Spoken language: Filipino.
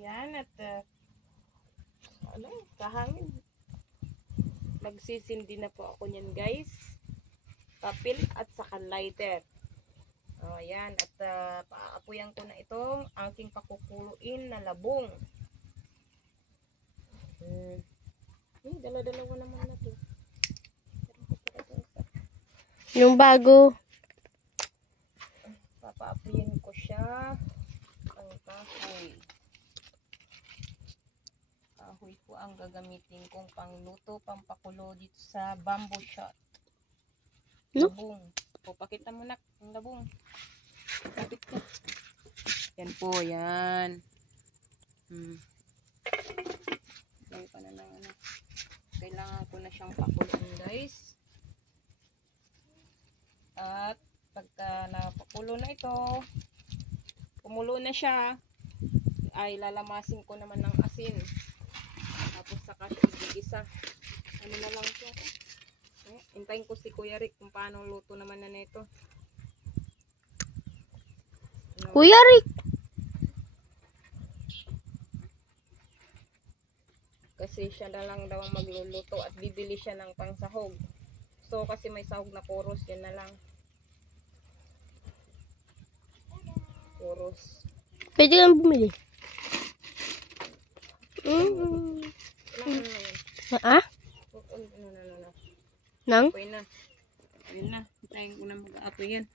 Ayan, at kahangin. Magsisindi na po ako niyan, guys. Papel at saka lighter. Ayan, at paapuyan ko na itong aking pakukuluin na labong. Dala-dalawa naman na to. Yung bago. Papaapuyin ko siya. Ang kahoy. Kahoy po ang gagamitin kong pangluto, pampakulo dito sa bamboo shot. Labong. O, pakita mo na ang labong. Kapit ka. Yan po, yan. Lagay pa na ng ano. Kailangan ko na siyang pakuloan, guys. At pagka napakulo na ito, kumulo na siya, ay lalamasin ko naman ng asin. Tapos saka siya igigisa. Ano na lang ito? Hintayin ko si Kuya Rick kung paano luto naman na nito. Kuya Rick! Kasi siya na lang daw ang magluluto at bibili siya ng pangsahog. So kasi may sahog na chorus, yan na lang. Chorus. Pwede kang bumili. Ano na yan? Ah? No. Nang? Apoy na. Ayun na. Hintayin ko na mag-aapoy yan.